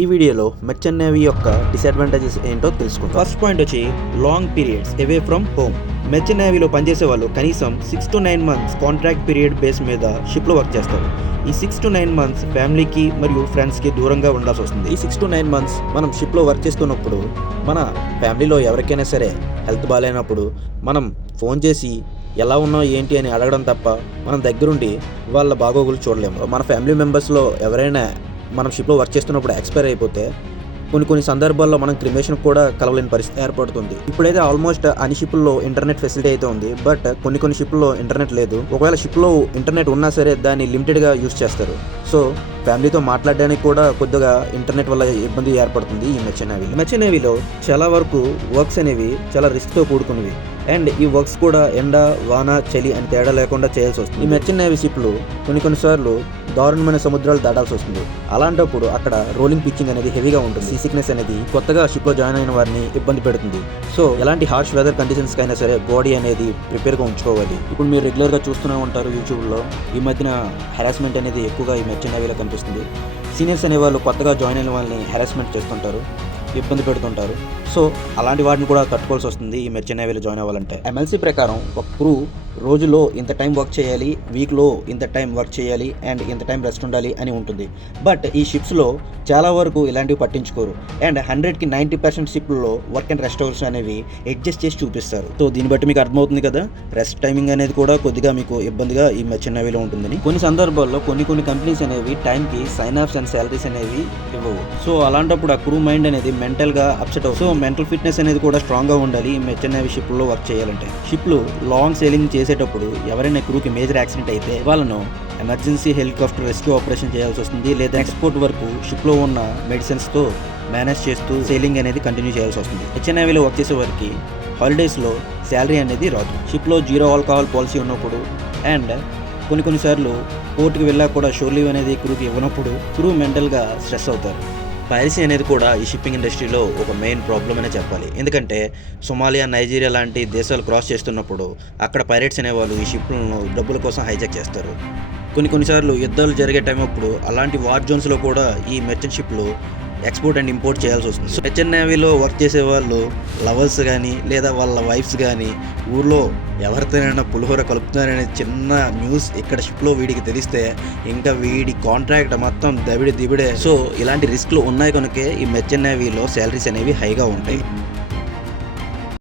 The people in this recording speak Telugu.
ఈ వీడియోలో మెర్చెంట్ నేవీ యొక్క డిసడ్వాంటేజెస్ ఏంటో తెలుసుకుందాం. ఫస్ట్ పాయింట్ వచ్చి long periods away from home. Merchant నేవీలో పనిచేసే వాళ్ళు కనీసం 6 to 9 months contract period base మీద షిప్లో వర్క్ చేస్తారు. ఈ 6 to 9 months ఫ్యామిలీకి మరియు ఫ్రెండ్స్కి దూరంగా ఉండాల్సి వస్తుంది. ఈ 6 to 9 months మనం షిప్లో వర్క్ చేస్తున్నప్పుడు మన ఫ్యామిలీలో ఎవరికైనా సరే హెల్త్ బాగాలేనప్పుడు మనం ఫోన్ చేసి ఎలా ఉన్నావు ఏంటి అని అడగడం తప్ప మనం దగ్గరుండి వాళ్ళ బాగోగులు చూడలేము. మన ఫ్యామిలీ మెంబర్స్లో ఎవరైనా మనం షిప్లో వర్క్ చేస్తున్నప్పుడు ఎక్స్పైర్ అయిపోతే కొన్ని సందర్భాల్లో మనం క్రిమేషన్ కూడా కలవలేని పరిస్థితి ఏర్పడుతుంది. ఇప్పుడైతే ఆల్మోస్ట్ అన్ని షిప్ల్లో ఇంటర్నెట్ ఫెసిలిటీ అయితే ఉంది, బట్ కొన్ని షిప్ల్లో ఇంటర్నెట్ లేదు. ఒకవేళ షిప్లో ఇంటర్నెట్ ఉన్నా సరే దాన్ని లిమిటెడ్గా యూజ్ చేస్తారు. సో ఫ్యామిలీతో మాట్లాడడానికి కూడా కొద్దిగా ఇంటర్నెట్ వల్ల ఇబ్బంది ఏర్పడుతుంది ఈ మెర్చెంట్ నేవీలో చాలా వరకు వర్క్స్ అనేవి చాలా రిస్క్తో కూడుకున్నవి. అండ్ ఈ వర్క్స్ కూడా ఎండ, వాన, చలి అని తేడా లేకుండా చేయాల్సి వస్తుంది. ఈ మెర్చెంట్ నేవీ షిప్లు కొన్నిసార్లు దారుణమైన సముద్రాలు దాటాల్సి వస్తుంది. అలాంటప్పుడు అక్కడ రోలింగ్ పిచ్చింగ్ అనేది హెవీగా ఉంటుంది. సీ సిక్నెస్ అనేది కొత్తగా షిప్లో జాయిన్ అయిన వారిని ఇబ్బంది పెడుతుంది. సో ఎలాంటి హార్ష్ వెదర్ కండిషన్స్కి అయినా సరే బాడీ అనేది ప్రిపేర్గా ఉంచుకోవాలి. ఇప్పుడు మీరు రెగ్యులర్గా చూస్తూనే ఉంటారు యూట్యూబ్లో, ఈ మధ్యన హెరాస్మెంట్ అనేది ఎక్కువగా ఈ మెర్చెంట్ నేవీలో కనిపిస్తుంది. సీనియర్స్ అనే వాళ్ళు కొత్తగా జాయిన్ అయిన వాళ్ళని హెరాస్మెంట్ చేస్తుంటారు, ఇబ్బంది పెడుతుంటారు. సో అలాంటి వాటిని కూడా తట్టుకోవాల్సి వస్తుంది ఈ మెర్చెంట్ నేవీలో జాయిన్ అవ్వాలంటే. MLC ప్రకారం ఒక క్రూ రోజులో ఇంత టైం వర్క్ చేయాలి, వీక్లో ఇంత టైం వర్క్ చేయాలి అండ్ ఇంత టైం రెస్ట్ ఉండాలి అని ఉంటుంది. బట్ ఈ షిప్స్లో చాలా వరకు ఇలాంటివి పట్టించుకోరు. అండ్ 100కి 90% షిప్లలో వర్క్ అండ్ రెస్ట్ అవర్స్ అనేవి అడ్జస్ట్ చేసి చూపిస్తారు. సో దీన్ని బట్టి మీకు అర్థమవుతుంది కదా, రెస్ట్ టైమింగ్ అనేది కూడా కొద్దిగా మీకు ఇబ్బందిగా ఈ మెర్చెంట్ నేవీలో ఉంటుందని. కొన్ని సందర్భాల్లో కొన్ని కంపెనీస్ అనేవి టైంకి సైన్ ఆఫ్స్ అండ్ శాలరీస్ అనేవి ఇవ్వవు. సో అలాంటప్పుడు ఆ క్రూ మైండ్ అనేది మెంటల్గా అప్సెట్ అవుతుంది. సో మెంటల్ ఫిట్నెస్ అనేది కూడా స్ట్రాంగ్గా ఉండాలి ఈ మెర్చెంట్ నేవీ షిప్లో వర్క్ చేయాలంటే. షిప్లు లాంగ్ సేలింగ్ చేసేటప్పుడు ఎవరైనా క్రూకి మేజర్ యాక్సిడెంట్ అయితే వాళ్ళను ఎమర్జెన్సీ హెలికాప్టర్ రెస్క్యూ ఆపరేషన్ చేయాల్సి వస్తుంది, లేదా ఎక్స్పోర్ట్ వరకు షిప్లో ఉన్న మెడిసిన్స్తో మేనేజ్ చేస్తూ సేలింగ్ అనేది కంటిన్యూ చేయాల్సి వస్తుంది. మెర్చెంట్ నేవీలో వర్క్ చేసే వారికి హాలిడేస్లో శాలరీ అనేది రాదు. షిప్లో 0 ఆల్కహాల్ పాలసీ ఉన్నప్పుడు అండ్ కొన్నిసార్లు పోర్టుకి వెళ్ళాక కూడా షోర్ లీవ్ అనేది క్రూకి ఇవ్వనప్పుడు క్రూ మెంటల్గా స్ట్రెస్ అవుతారు. పైరసీ అనేది కూడా ఈ షిప్పింగ్ ఇండస్ట్రీలో ఒక మెయిన్ ప్రాబ్లం అనే చెప్పాలి. ఎందుకంటే సొమాలియా, నైజీరియా లాంటి దేశాలు క్రాస్ చేస్తున్నప్పుడు అక్కడ పైరేట్స్ అనేవాళ్ళు ఈ షిప్లను డబ్బుల కోసం హైజాక్ చేస్తారు. కొన్నిసార్లు యుద్ధాలు జరిగే టైం అప్పుడు అలాంటి వార్ జోన్స్లో కూడా ఈ మెర్చెంట్ షిప్లు ఎక్స్పోర్ట్ అండ్ ఇంపోర్ట్ చేయాల్సి వస్తుంది. సో మెర్చెంట్ నేవీలో వర్క్ చేసే వాళ్ళు లవర్స్ కానీ లేదా వాళ్ళ వైఫ్స్ కానీ ఊర్లో ఎవరితోనైనా పులిహోర కలుపుతున్నారనే చిన్న న్యూస్ ఇక్కడ షిప్లో వీడికి తెలిస్తే ఇంకా వీడి కాంట్రాక్ట్ మొత్తం దిబిడే. సో ఇలాంటి రిస్క్లు ఉన్నాయి కనుకే ఈ మెర్చెంట్ నేవీలో శాలరీస్ అనేవి హైగా ఉంటాయి.